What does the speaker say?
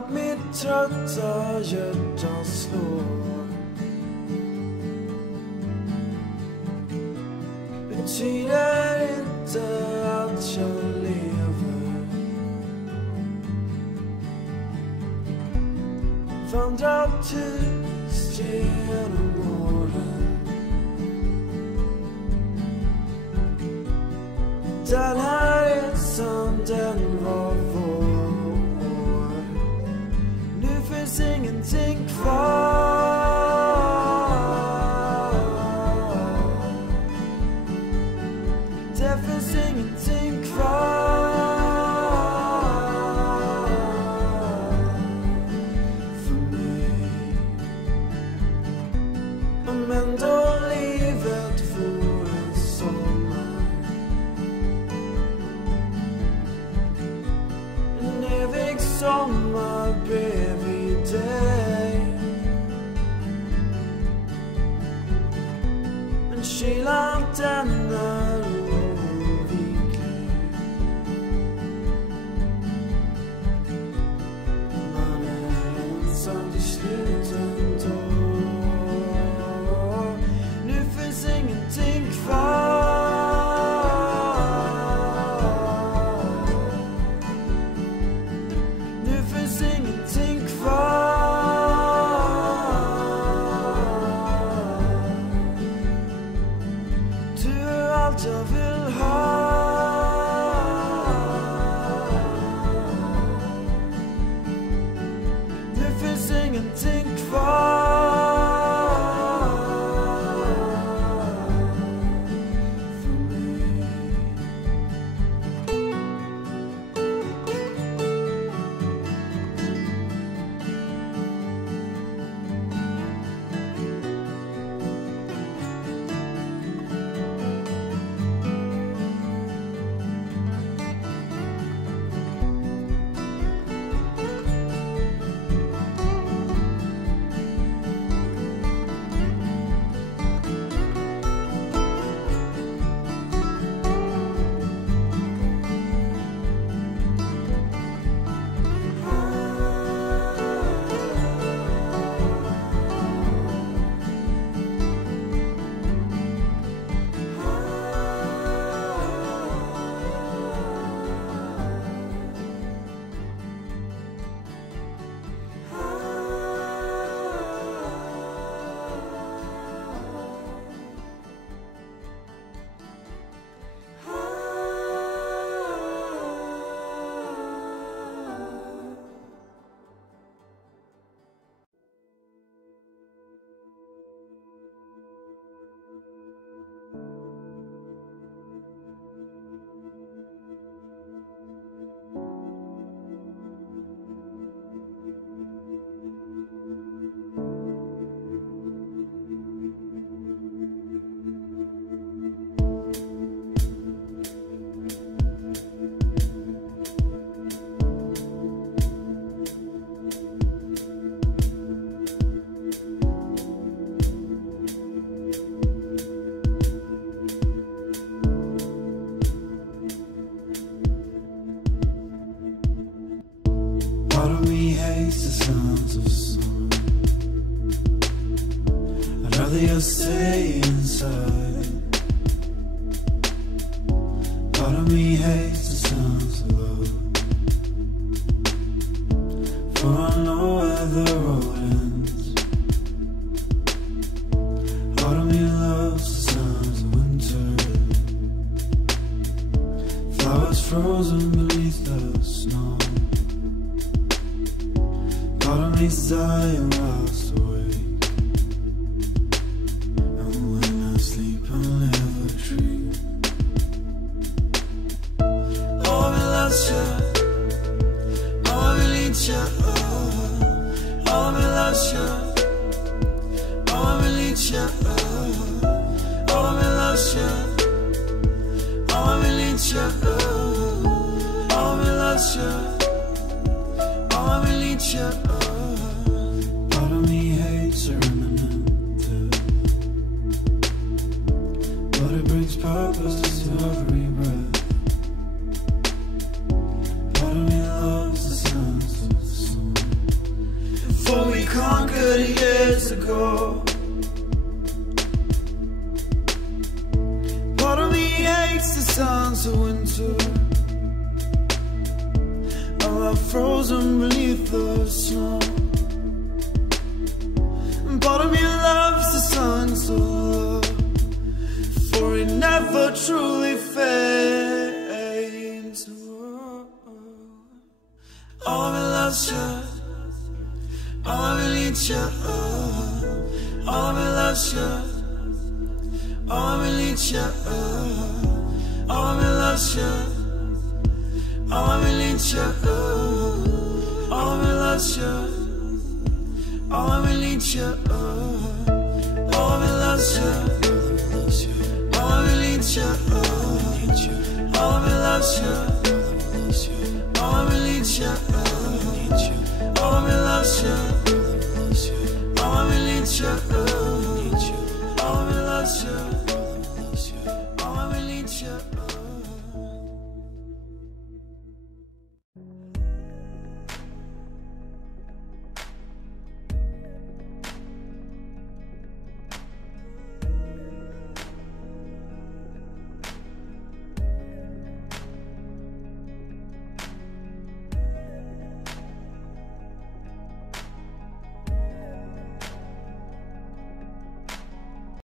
att mitt trötta hjärta slår. Betyder inte att jag lever. Vandrar tyst genom åren. Den här resan, den var vår. Nu finns ingenting kvar. Det finns ingenting kvar för mig. Men då livet får en sommar, en evig sommar bredvid dig. Men kylan den är oviklig. Man är ensam till slut ändå. Nu finns ingenting kvar. Nu finns ingenting kvar. Du är allt jag vill ha. Nu finns ingenting kvar för mig. Part of me hates the sounds of song. I'd rather you stay inside. Part of me hates the sounds of love. For I know where the road ends. Part of me loves the sounds of winter. Flowers frozen beneath the snow. Part of me's dying whilst awake. And when I sleep I'll never dream. Oh, vi loves you. Oh, vi needs you. Oh, vi loves you. Oh, vi needs you. Oh, vi loves you. Oh, vi needs you. Oh, vi loves you. Oh, vi needs you. Part of me hates a remnant, but it brings purpose to every breath. Part of me loves the sounds of the sun. winter. Oh, I'm frozen beneath the snow. Part of me loves the sun so low, for it never truly fades. Oh, I loves you. Oh, I need you. Oh, I loves you. Oh, I need you. Oh, I loves you. Oh, I need you. Oh, I loves you. Oh, I need you.